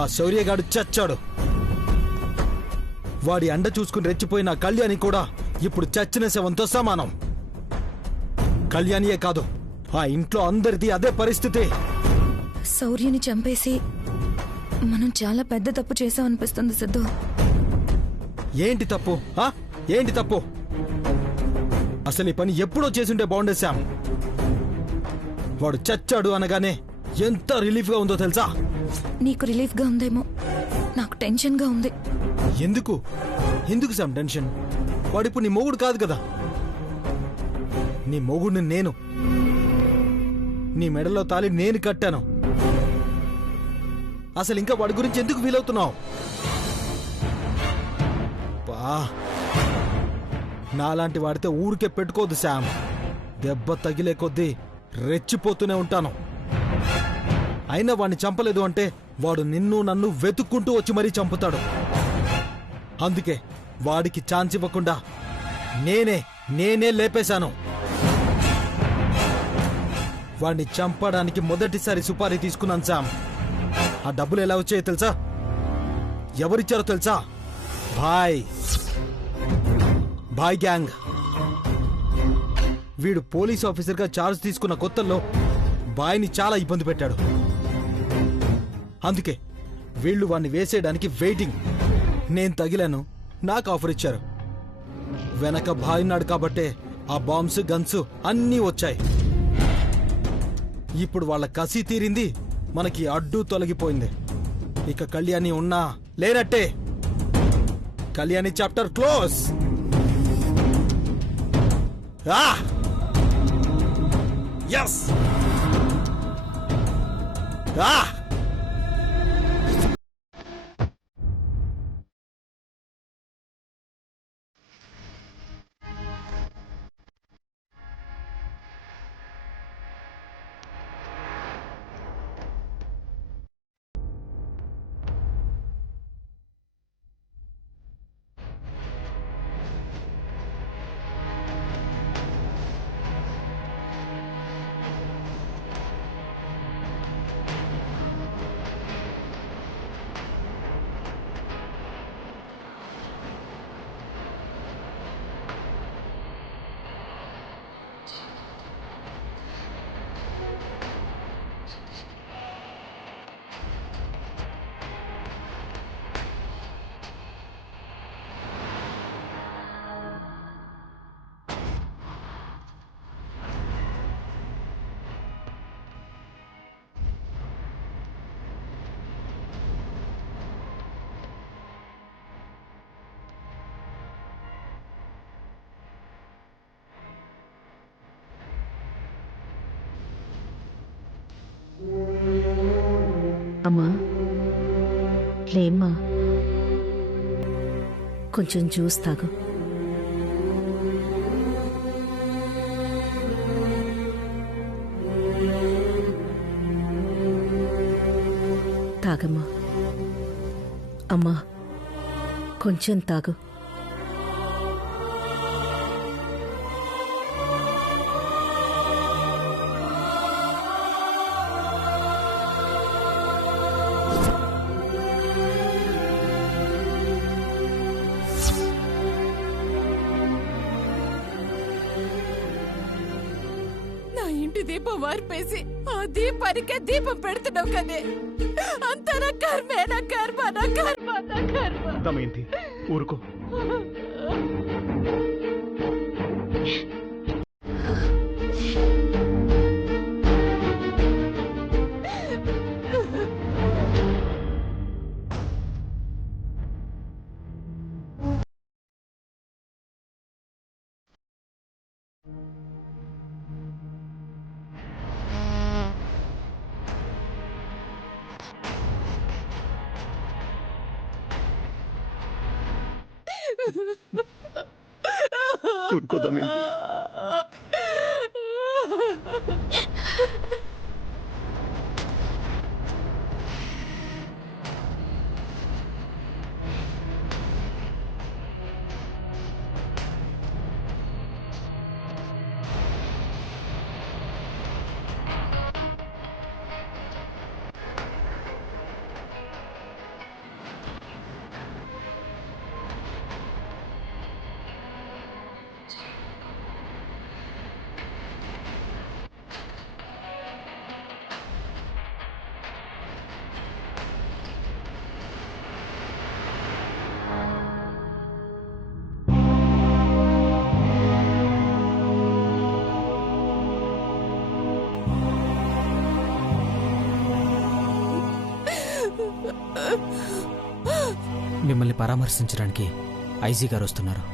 ఆ శౌర్యగాడు చచ్చాడు. వాడి అండ చూసుకుని రెచ్చిపోయిన కళ్యాణి కూడా ఇప్పుడు చచ్చిన శవంతో సమానం. కళ్యాణియే కాదు, ఆ ఇంట్లో అందరిది అదే పరిస్థితి. శౌర్యని చంపేసి మనం చాలా పెద్ద తప్పు చేసామనిపిస్తుంది సిద్ధు. ఏంటి తప్పు? ఏంటి తప్పు? అసలు ఈ పని ఎప్పుడో చేసుంటే బాగుండే శ్యామ్. వాడు చచ్చాడు అనగానే ఎంత రిలీఫ్ గా ఉందో తెలుసా? నీకు రిలీఫ్ గా ఉందేమో, నాకు టెన్షన్ గా ఉంది. ఎందుకు ఎందుకు శ్యామ్ టెన్షన్? వాడిప్పుడు నీ మొగుడు కాదు కదా. నీ మొగుడిని నేను, నీ మెడలో తాళి నేను కట్టాను. అసలు ఇంకా వాడి గురించి ఎందుకు ఫీల్ అవుతున్నావు? నాలాంటి వాడితే ఊరికే పెట్టుకోదు శ్యామ్. దెబ్బ తగిలే కొద్దీ రెచ్చిపోతూనే ఉంటాను. అయినా వాడిని చంపలేదు అంటే వాడు నిన్ను నన్ను వెతుక్కుంటూ వచ్చి మరీ చంపుతాడు. అందుకే వాడికి ఛాన్స్ ఇవ్వకుండా నేనే లేపేశాను. వాడిని చంపడానికి మొదటిసారి సుపారీ తీసుకున్నాను శ్యామ్. ఆ డబ్బులు ఎలా వచ్చాయో తెలుసా? ఎవరిచ్చారో తెలుసా? భాయ్ గ్యాంగ్. వీడు పోలీస్ ఆఫీసర్గా ఛార్జ్ తీసుకున్న కొత్తల్లో బాయ్ని చాలా ఇబ్బంది పెట్టాడు. అందుకే వీళ్ళు వాణ్ణి వేసేయడానికి వెయిటింగ్. నేను తగిలాను, నాకు ఆఫర్ ఇచ్చారు. వెనక బాయ్ ఉన్నాడు కాబట్టే ఆ బాంబ్స్ గన్స్ అన్నీ వచ్చాయి. ఇప్పుడు వాళ్ళ కసి తీరింది, మనకి అడ్డు తొలగిపోయింది. ఇక కళ్యాణి ఉన్నా లేనట్టే. Kalyani chapter close. Yes! అమ్మా లేమ్మా, కొంచెం జ్యూస్ తాగు. తాగమ్మా. అమ్మా కొంచెం తాగు. దీపం వారిపేసి ఆ దీపానికే దీపం పెడుతున్నావు కదే. అంత నా కర్మే, నా కర్మ, నా కర్మ, నా కర్మ. దమయంతి ఊరుకో. ఊరుకో దమయంతి. మిమ్మల్ని పరామర్శించడానికి ఐజీ గారు వస్తున్నారు.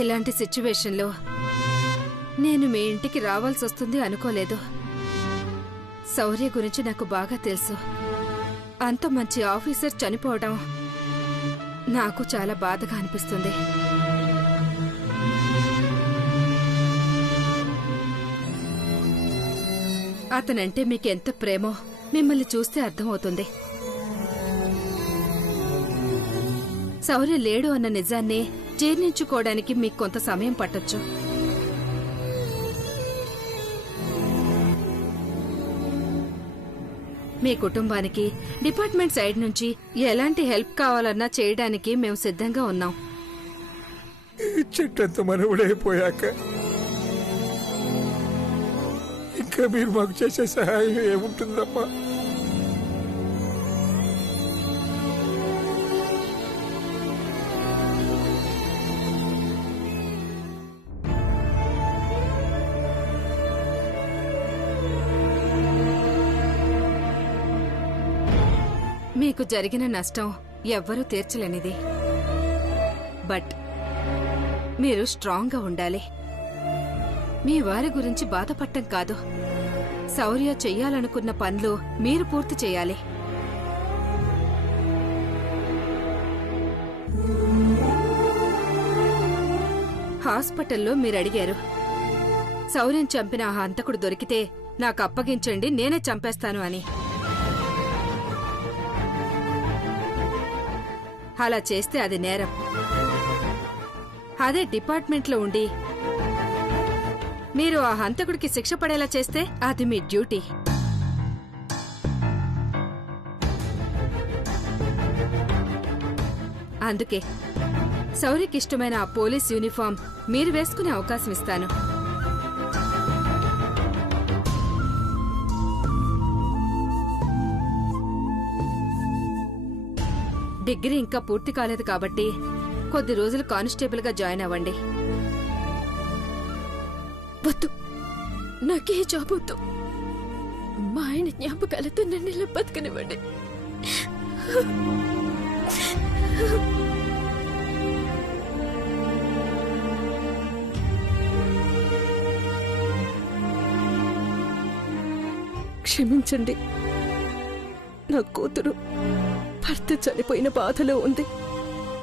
ఇలాంటి సిచ్యువేషన్లో నేను మీ ఇంటికి రావాల్సి వస్తుంది అనుకోలేదు. శౌర్య గురించి నాకు బాగా తెలుసు. అంత మంచి ఆఫీసర్ చనిపోవడం నాకు చాలా బాధగా అనిపిస్తుంది. అతనంటే మీకెంత ప్రేమో మిమ్మల్ని చూస్తే అర్థమవుతుంది. శౌర్య లేడు అన్న నిజాన్ని జీర్ణించుకోవడానికి మీకు కొంత సమయం పట్టొచ్చు. మీ కుటుంబానికి డిపార్ట్మెంట్ సైడ్ నుంచి ఎలాంటి హెల్ప్ కావాలన్నా చేయడానికి మేము సిద్ధంగా ఉన్నాం. చెట్టంత మనవుడైపోయాక ఇంకా మీరు మాకు చేసే సహాయం ఏముంటుందమ్మా? మీకు జరిగిన నష్టం ఎవ్వరూ తీర్చలేనిది. బట్ మీరు స్ట్రాంగ్గా ఉండాలి. మీ వారి గురించి బాధపడటం కాదు, శౌర్య చెయ్యాలనుకున్న పనులు మీరు పూర్తి చేయాలి. హాస్పిటల్లో మీరు అడిగారు, శౌర్యం చంపిన ఆ హంతకుడు దొరికితే నాకు అప్పగించండి, నేనే చంపేస్తాను అని. అలా చేస్తే అది నేరం. అదే డిపార్ట్మెంట్లో ఉండి మీరు ఆ హంతకుడికి శిక్ష పడేలా చేస్తే అది మీ డ్యూటీ. అందుకే శౌర్యకిష్టమైన ఆ పోలీస్ యూనిఫామ్ మీరు వేసుకునే అవకాశం ఇస్తాను. డిగ్రీ ఇంకా పూర్తి కాలేదు కాబట్టి కొద్ది రోజులు కానిస్టేబుల్ గా జాయిన్ అవ్వండి. వద్దు, నాకే జాబ్ వద్దు. మా ఆయన జ్ఞాపకాలతో నన్ను ఇలా బతకనివ్వండి. క్షమించండి, నా కూతురు భర్త చనిపోయిన బాధలో ఉంది.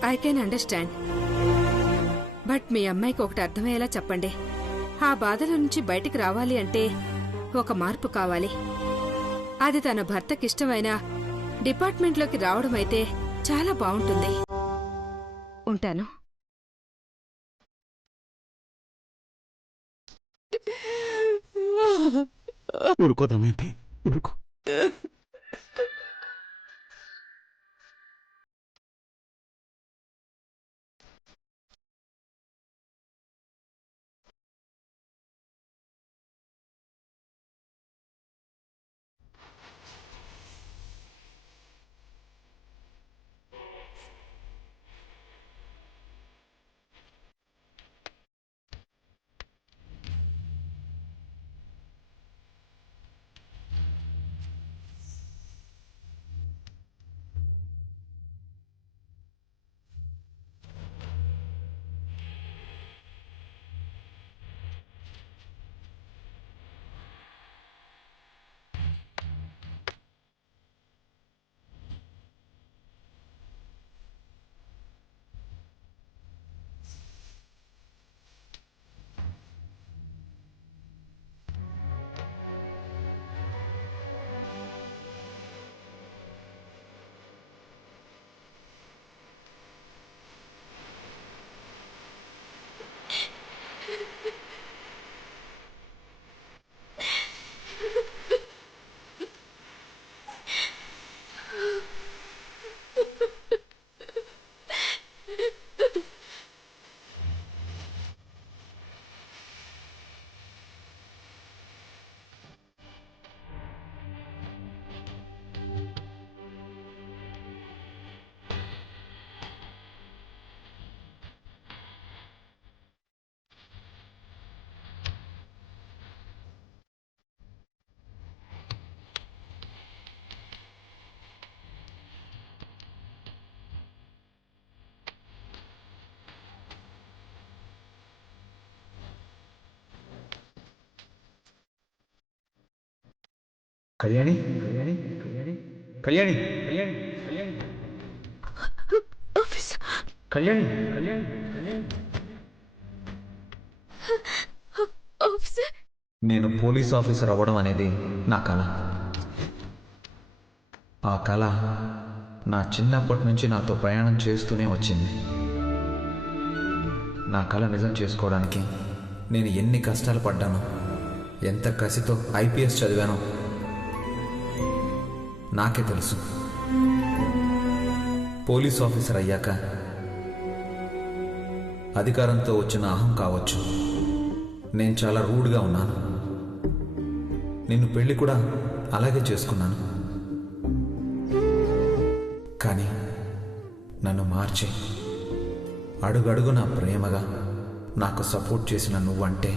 I can understand. బట్ మీ అమ్మాయికి ఒకటి అర్థమయ్యేలా చెప్పండి. ఆ బాధల నుంచి బయటికి రావాలి అంటే ఒక మార్పు కావాలి. అది తన భర్తకిష్టమైన డిపార్ట్మెంట్లోకి రావడమైతే చాలా బావుంటుంది. ఉంటాను. ఊరుకో దమయంతి, ఊరుకో. కళ్యాణి కళ్యాణి కళ్యాణి కళ్యాణి కళ్యాణి కళ్యాణి నేను పోలీస్ ఆఫీసర్ అవ్వడం అనేది నా కళ. ఆ కళ నా చిన్నప్పటి నుంచి నాతో ప్రయాణం చేస్తూనే వచ్చింది. నా కళ నిజం చేసుకోవడానికి నేను ఎన్ని కష్టాలు పడ్డానో, ఎంత కసితో ఐపీఎస్ చదివానో నాకే తెలుసు. పోలీస్ ఆఫీసర్ అయ్యాక అధికారంతో వచ్చిన అహం కావచ్చు, నేను చాలా రూడ్గా ఉన్నాను. నిన్ను పెళ్లి కూడా అలాగే చేసుకున్నాను. కానీ నన్ను మార్చి అడుగడుగున ప్రేమగా నాకు సపోర్ట్ చేసిన నువ్వంటే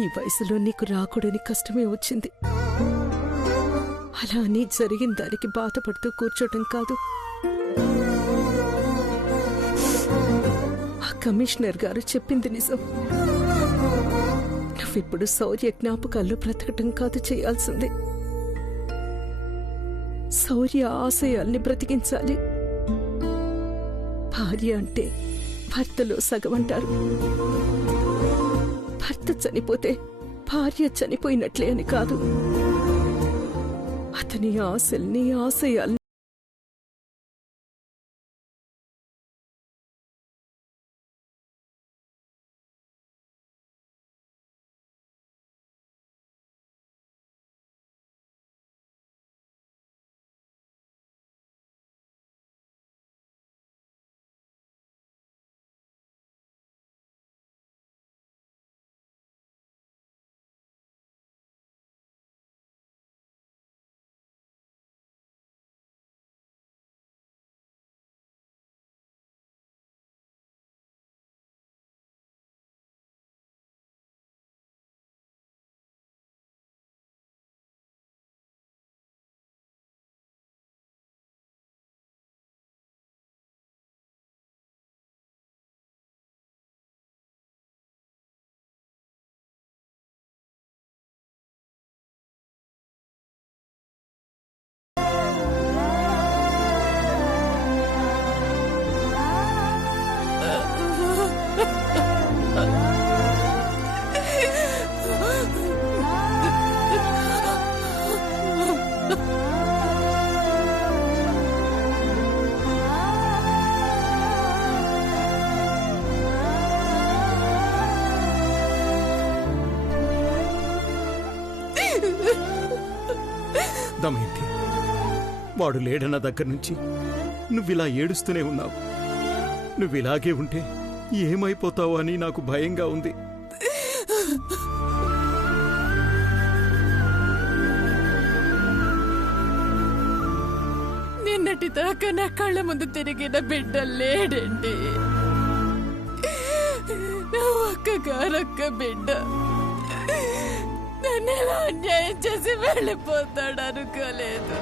ఈ వయసులో నీకు రాకూడని కష్టమే వచ్చింది. అలా అని జరిగిన దానికి బాధపడుతూ కూర్చోటం కాదు. ఆ కమిషనర్ గారు చెప్పింది నిజం. నువ్విప్పుడు శౌర్య జ్ఞాపకాల్లో బ్రతకటం కాదు చేయాల్సింది. శౌర్య ఆశయాల్ని బ్రతికించాలి. భార్య అంటే భర్తలో సగం అంటారు. భర్త చనిపోతే భార్య చనిపోయినట్లే అని కాదు. అతని ఆశల్ని ఆశయాల్ని దమయంతి, వాడు లేడన్న దగ్గర నుంచి నువ్విలా ఏడుస్తూనే ఉన్నావు. నువ్విలాగే ఉంటే ఏమైపోతావో అని నాకు భయంగా ఉంది. మొన్నటిదాకా నా కళ్ళ ముందు తిరిగిన బిడ్డ లేడండి. నా ఒక్కగారొక్క బిడ్డ నన్ను ఎలా అన్యాయం చేసి వెళ్ళిపోతాడు అనుకోలేదు.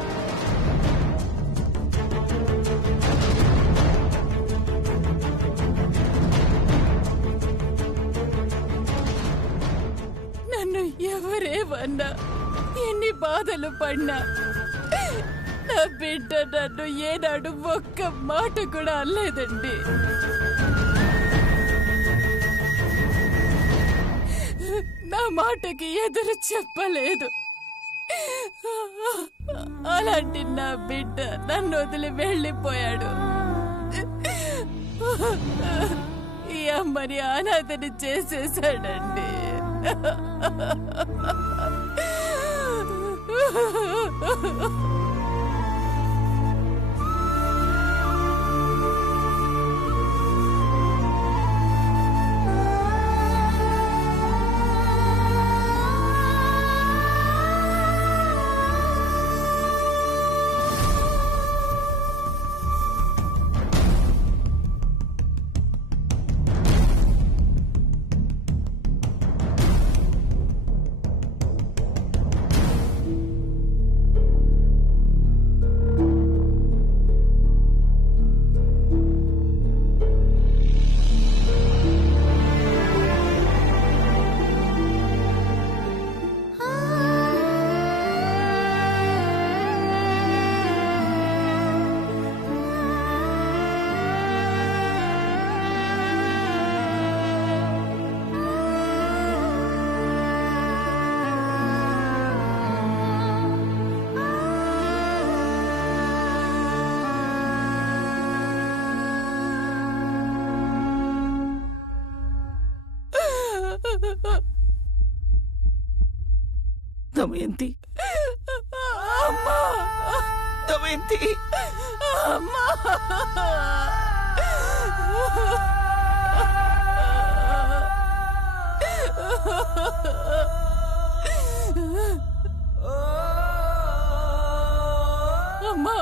నన్ను ఎవరేమన్నా, ఎన్ని బాధలు పడినా నా బిడ్డ నన్ను ఏనాడు ఒక్క మాట కూడా అనలేదండి. నా మాటకి ఎదురు చెప్పలేదు. అలాంటి నా బిడ్డ నన్ను వదిలి వెళ్ళిపోయాడు. ఈ అమ్మని అనాథని చేసేసాడండి. దమయంతి, దమయంతి, అమ్మా,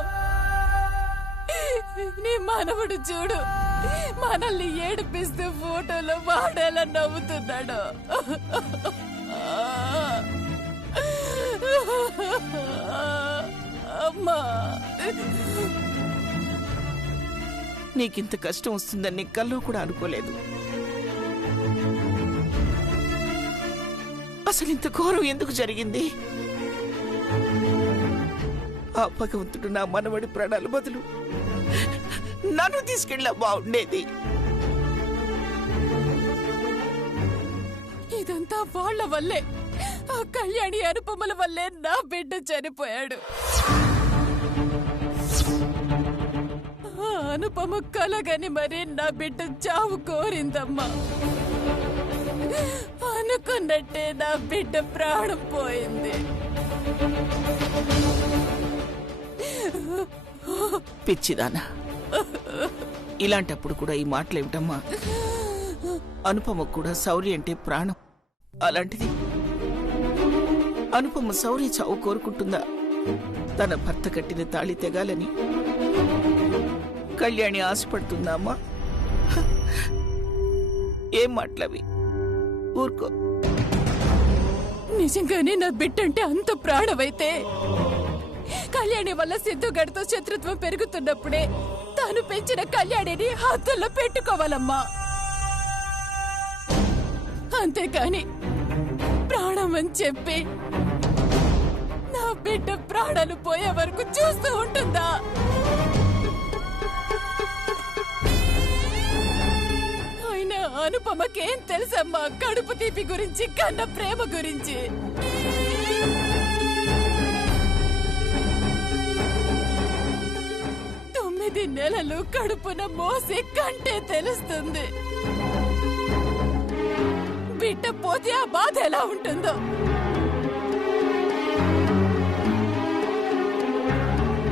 నీ మనవడు చూడు, మనల్ని ఏడిపిస్తూ ఫోటోలో వాడేలా నవ్వుతున్నాడు. అమ్మా, నీకింత కష్టం వస్తుందని నీ కల్లో కూడా అనుకోలేదు. అసలు ఇంత ఘోరం ఎందుకు జరిగింది? ఆ భగవంతుడు నా మనవడి ప్రాణాల బదులు నన్ను తీసుకెళ్ళా బాగుండేది. ఇదంతా వాళ్ళ వల్లే, ఆ కళ్యాణి అనుపమల వల్లే నా బిడ్డ చనిపోయాడు. ఆ అనుపమ కలగని మరి నా బిడ్డ చావు కోరిందమ్మా. అనుకున్నట్టే నా బిడ్డ ప్రాణం పోయింది. పిచ్చిదానా, ఇలాంటప్పుడు కూడా ఈ మాటలేమిటమ్మా? అనుపమ కూడా శౌర్య అంటే ప్రాణం. అలాంటిది అనుపమ శౌర్య చావు కోరుకుంటుందా? తన భర్త కట్టిన తాళి తెగాలని కళ్యాణి ఆశపడుతుందా అమ్మా? ఏం మాటలవి? ఊరుకో. నిజంగానే నా బిడ్డంటే అంత ప్రాణమైతే కళ్యాణి వల్ల సిద్ధుగడితో శత్రుత్వం పెరుగుతున్నప్పుడే తాను పెంచిన కళ్యాణిని హద్దుల్లో పెట్టుకోవాలమ్మా. అంతేకాని ప్రాణం అని చెప్పి నా బిడ్డ ప్రాణాలు పోయే వరకు చూస్తూ ఉంటుందా? అయినా అనుపమకేం తెలుసమ్మా కడుపు తీపి గురించి, కన్న ప్రేమ గురించి. నెలలు కడుపున మోసి కంటే తెలుస్తుంది. బిడ్డ పోతే ఆ బాధ ఎలా ఉంటుందో.